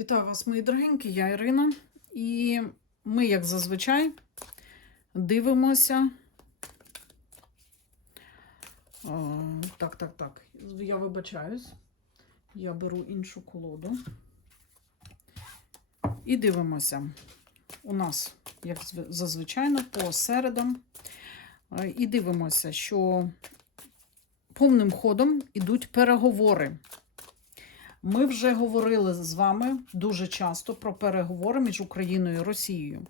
Вітаю вас, мої дорогенькі, я Ірина. І ми, як зазвичай, дивимося. О, так, так, так. Я вибачаюсь. Я беру іншу колоду. І дивимося. У нас, як зазвичай, по середам. І дивимося, що повним ходом ідуть переговори. Ми вже говорили з вами дуже часто про переговори між Україною і Росією.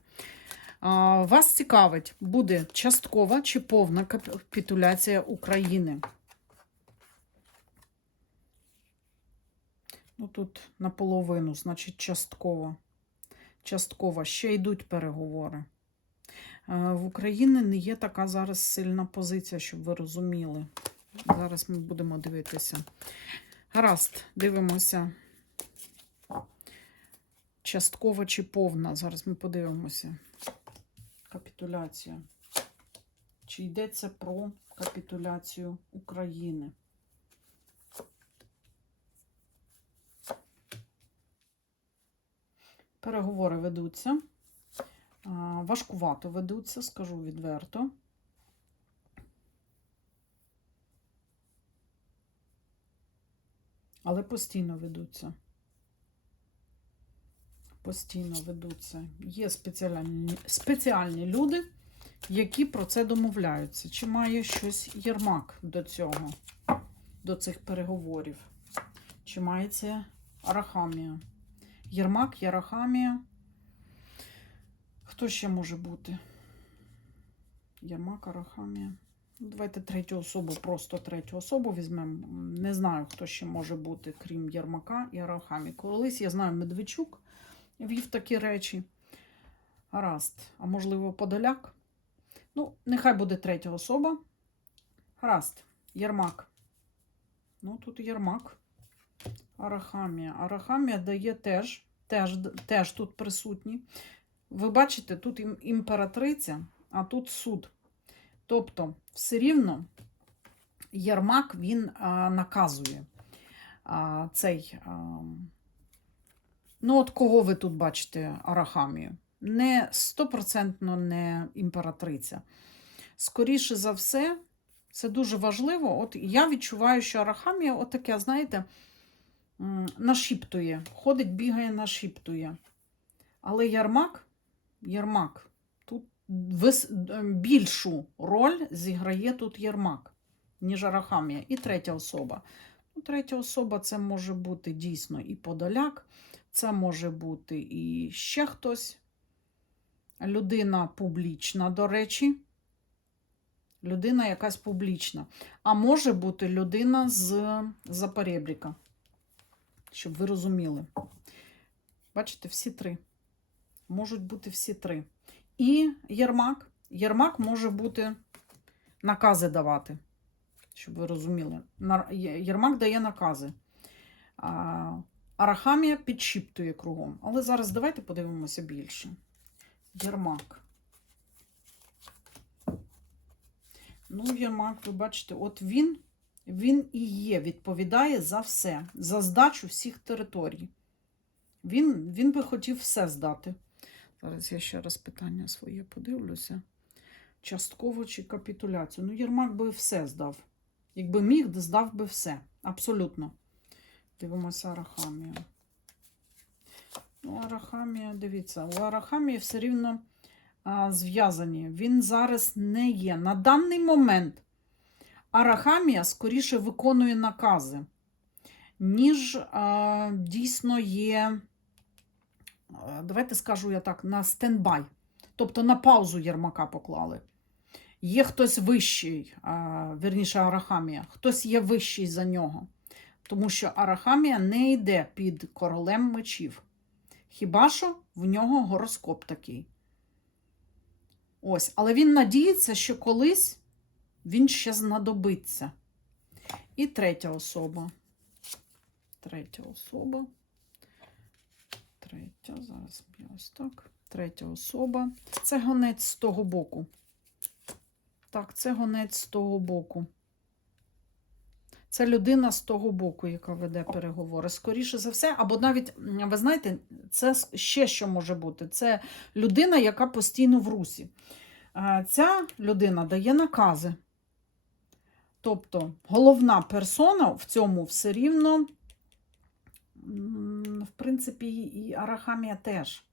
Вас цікавить, буде часткова чи повна капітуляція України? Ну, тут наполовину, значить, частково. Частково ще йдуть переговори. В Україні не є така зараз сильна позиція, щоб ви розуміли. Зараз ми будемо дивитися. Гаразд, дивимося. Частково чи повна. Зараз ми подивимося. Капітуляція. Чи йдеться про капітуляцію України? Переговори ведуться. Важкувато ведуться, скажу відверто. Але постійно ведуться. Постійно ведуться. Є спеціальні, спеціальні люди, які про це домовляються. Чи має щось Єрмак до цього, до цих переговорів? Чи має це Арахамія? Єрмак, Ярахамія. Хто ще може бути? Єрмак, Арахамія. Давайте третю особу, просто третю особу візьмемо. Не знаю, хто ще може бути, крім Єрмака і Арахамі. Колись я знаю, Медведчук вів такі речі. Гаразд. А можливо, Подоляк. Ну, нехай буде третя особа. Гаразд. Єрмак. Ну, тут Єрмак. Арахамія. Арахамія дає теж, теж, теж тут присутні. Ви бачите, тут імператриця, а тут суд. Тобто, все рівно Єрмак він а, наказує а, цей. А, ну, от кого ви тут бачите Арахамію? Не стопроцентно не імператриця. Скоріше за все, це дуже важливо. От я відчуваю, що Арахамія, от таке, знаєте, нашіптує, ходить, бігає, нашіптує. Але Ярмак, е, більшу роль зіграє тут Єрмак, ніж Арахамія. І третя особа. Ну, третя особа це може бути дійсно і Подоляк, це може бути і ще хтось. Людина публічна, до речі. Людина якась публічна. А може бути людина з Запорєбріка. Щоб ви розуміли. Бачите, всі три. Можуть бути всі три. І Єрмак. Єрмак може бути накази давати. Щоб ви розуміли. Єрмак дає накази. Арахамія підшіптує кругом. Але зараз давайте подивимося більше. Єрмак. Ну, Єрмак, ви бачите, от він, він і є, відповідає за все, за здачу всіх територій. Він, він би хотів все здати. Зараз я ще раз питання своє подивлюся. Частково чи капітуляцію. Ну, Єрмак би все здав. Якби міг, здав би все. Абсолютно. Дивимося Арахамію. Ну, Арахамія, дивіться, у Арахамії все рівно зв'язані. Він зараз не є. На даний момент Арахамія скоріше виконує накази, ніж а, дійсно є, давайте скажу я так, на стендбай. Тобто на паузу Єрмака поклали. Є хтось вищий, верніше Арахамія, хтось є вищий за нього. Тому що Арахамія не йде під королем мечів. Хіба що в нього гороскоп такий. Ось, але він надіється, що колись він ще знадобиться. І третя особа. Третя особа. Третя, зараз я ось так. Третя особа. Це гонець з того боку. Так, це гонець з того боку. Це людина з того боку, яка веде переговори. Скоріше за все, або навіть, ви знаєте, це ще що може бути. Це людина, яка постійно в русі. Ця людина дає накази. Тобто головна персона в цьому все рівно, в принципі, і Арахамія теж.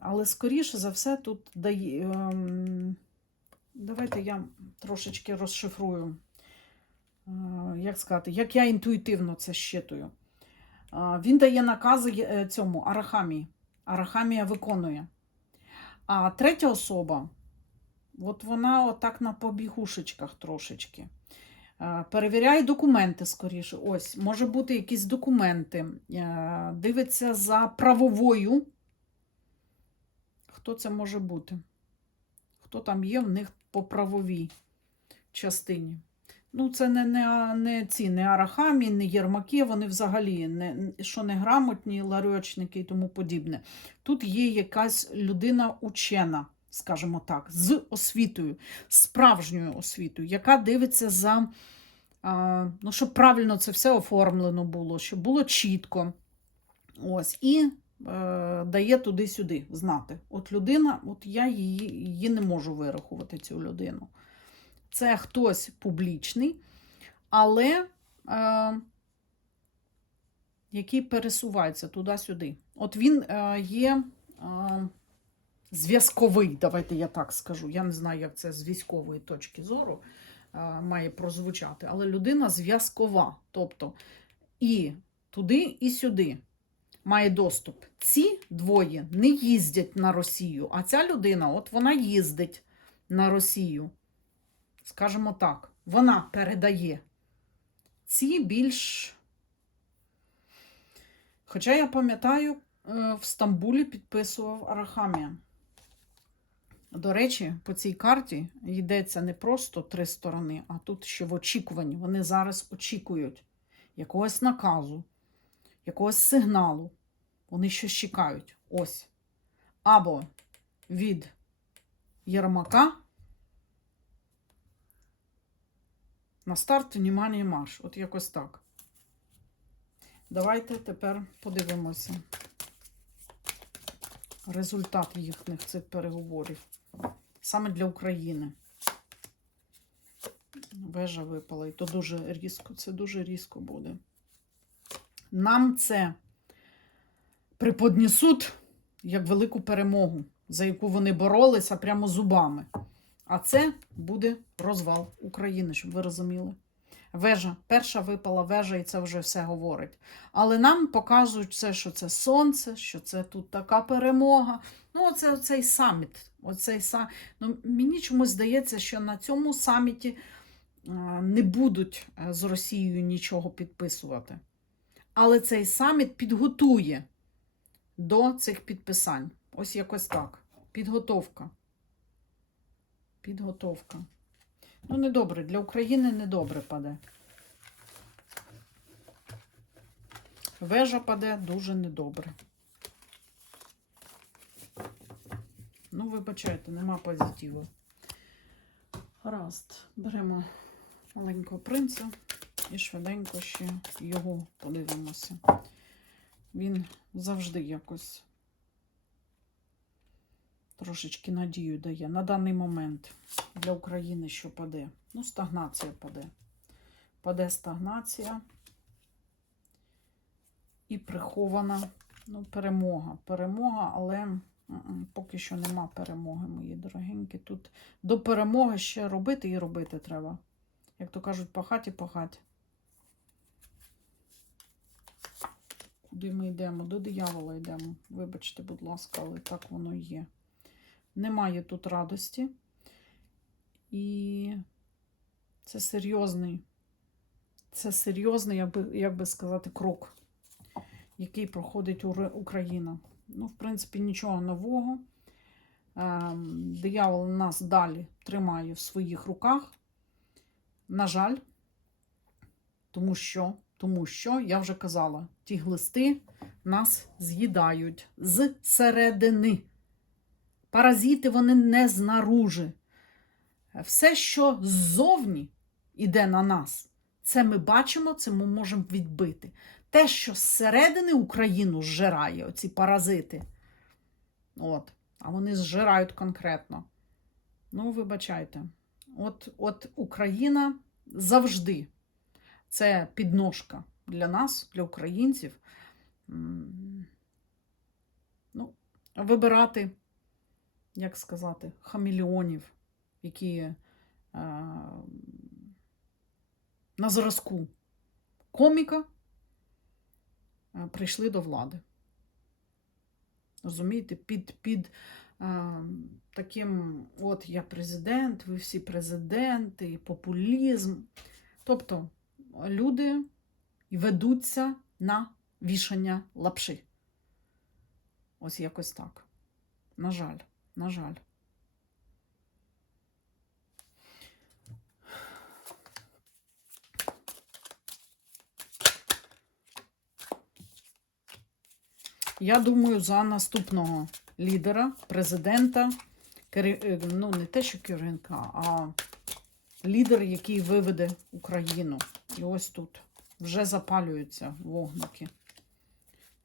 Але скоріше за все, тут дає. ем, Давайте я трошечки розшифрую. Е, Як сказати, як я інтуїтивно це щитую. Е, Він дає накази е, цьому Арахамії. Арахамія виконує. А третя особа, от вона отак на побігушечках трошечки. Е, Перевіряє документи скоріше. Ось, може бути якісь документи. Е, Дивиться за правовою. Хто це може бути? Хто там є в них по правовій частині? Ну, це не, не, не ці, не Арахамі, не Єрмаки, вони взагалі не, що не грамотні, ларьочники і тому подібне. Тут є якась людина учена, скажімо так, з освітою, справжньою освітою, яка дивиться за, ну, щоб правильно це все оформлено було, щоб було чітко. Ось, і е, дає туди-сюди знати. От людина, от я її, її не можу вирахувати, цю людину. Це хтось публічний, але е, який пересувається туди-сюди. От він е, є е, зв'язковий, давайте я так скажу. Я не знаю, як це з військової точки зору має прозвучати, але людина зв'язкова. Тобто і туди, і сюди має доступ. Ці двоє не їздять на Росію, а ця людина, от вона їздить на Росію. Скажімо так, вона передає. Ці більш. Хоча я пам'ятаю, е, в Стамбулі підписував Арахамія. До речі, по цій карті йдеться не просто три сторони, а тут ще в очікуванні. Вони зараз очікують якогось наказу, якогось сигналу. Вони щось чекають. Ось. Або від Єрмака на старт, внимание, марш. От якось так. Давайте тепер подивимося результат їхніх цих переговорів. Саме для України. Вежа випала, і то дуже різко. Це дуже різко буде. Нам це приподнесуть як велику перемогу, за яку вони боролися прямо зубами. А це буде розвал України, щоб ви розуміли. Вежа, перша випала вежа, і це вже все говорить. Але нам показують все, що це сонце, що це тут така перемога. Ну, оце оцей саміт. Оцей сам... ну, мені чомусь здається, що на цьому саміті не будуть е, з Росією нічого підписувати. Але цей саміт підготує до цих підписань. Ось якось так. Підготовка. Підготовка. Ну, недобре. Для України недобре паде. Вежа паде дуже недобре. Ну, вибачайте, нема позитиву. Гаразд. Беремо маленького принца і швиденько ще його подивимося. Він завжди якось трошечки надію дає. На даний момент для України що паде? Ну, стагнація паде. Паде стагнація і прихована ну, перемога. Перемога, але поки що нема перемоги, мої дорогенькі. Тут до перемоги ще робити і робити треба. Як то кажуть, пахать і пахать. Куди ми йдемо? До диявола йдемо. Вибачте, будь ласка, але так воно є. Немає тут радості. І це серйозний, це серйозний, як би, як би сказати, крок, який проходить Україна. Ну, в принципі, нічого нового. Ем, диявол нас далі тримає в своїх руках. На жаль, тому що, тому що, я вже казала, ті глисти нас з'їдають з середини. Паразити вони не знаружи. Все, що ззовні іде на нас, Це ми бачимо, це ми можемо відбити. Те, що зсередини Україну зжирає, оці паразити. От, а вони зжирають конкретно. Ну, вибачайте. От, от Україна завжди це підножка для нас, для українців. Ну, вибирати, як сказати, хамільйонів, які е, на зразку коміка прийшли до влади. Розумієте, під, під е, таким, от я президент, ви всі президенти, популізм. Тобто люди ведуться на вішання лапши. Ось якось так. На жаль, на жаль. Я думаю, за наступного лідера, президента, е, ну не те, що керівника, а лідер, який виведе Україну. І ось тут вже запалюються вогники.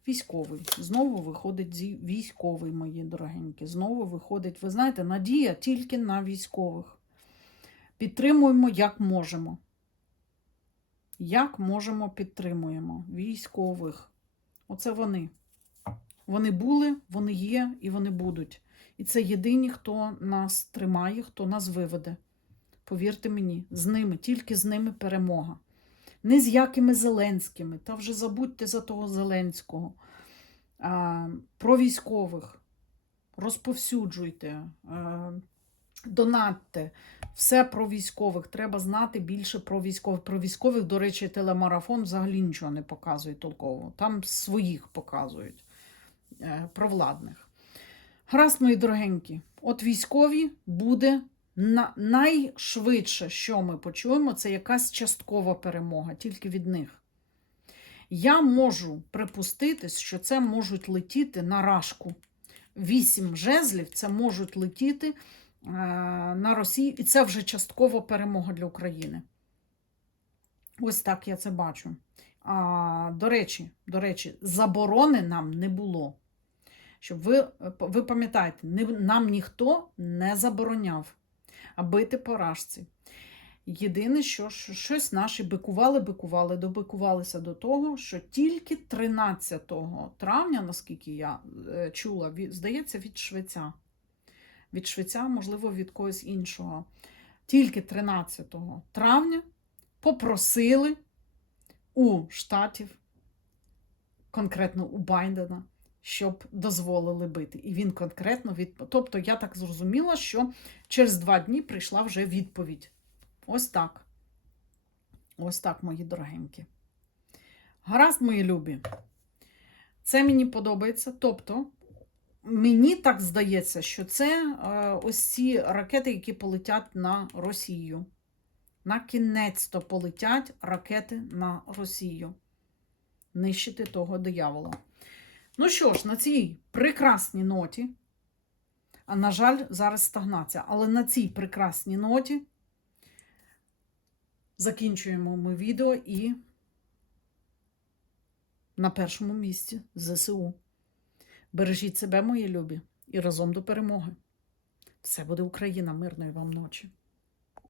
Військовий. Знову виходить зі- військовий, мої дорогенькі. Знову виходить, ви знаєте, надія тільки на військових. Підтримуємо, як можемо. Як можемо, підтримуємо військових. Оце вони. Вони були, вони є і вони будуть. І це єдині, хто нас тримає, хто нас виведе. Повірте мені, з ними, тільки з ними перемога. Не з якими Зеленськими, та вже забудьте за того Зеленського. А, про військових. Розповсюджуйте, а, донатьте. Все про військових. Треба знати більше про військових. Про військових, до речі, телемарафон взагалі нічого не показує толково. Там своїх показують провладних. Гаразд, мої дорогенькі, от військові буде на, найшвидше, що ми почуємо, це якась часткова перемога, тільки від них. Я можу припустити, що це можуть летіти на рашку. Вісім жезлів це можуть летіти е, на Росію, і це вже часткова перемога для України. Ось так я це бачу. А, до речі, до речі, заборони нам не було. Щоб ви, ви пам'ятаєте, нам ніхто не забороняв бити по рашці. Єдине, що що щось наші бикували, бикували, добикувалися до того, що тільки 13 травня, наскільки я е, чула, здається, від Швеця. Від Швеця, можливо, від когось іншого. Тільки 13 травня попросили у штатів, конкретно у Байдена, щоб дозволили бити. І він конкретно від... Тобто, я так зрозуміла, що через два дні прийшла вже відповідь. Ось так. Ось так, мої дорогенькі. Гаразд, мої любі. Це мені подобається. Тобто, мені так здається, що це е, ось ці ракети, які полетять на Росію. На кінець-то полетять ракети на Росію. Нищити того диявола. Ну що ж, на цій прекрасній ноті, а на жаль, зараз стагнація, але на цій прекрасній ноті закінчуємо ми відео і на першому місці ЗСУ. Бережіть себе, мої любі, і разом до перемоги. Все буде Україна, мирної вам ночі.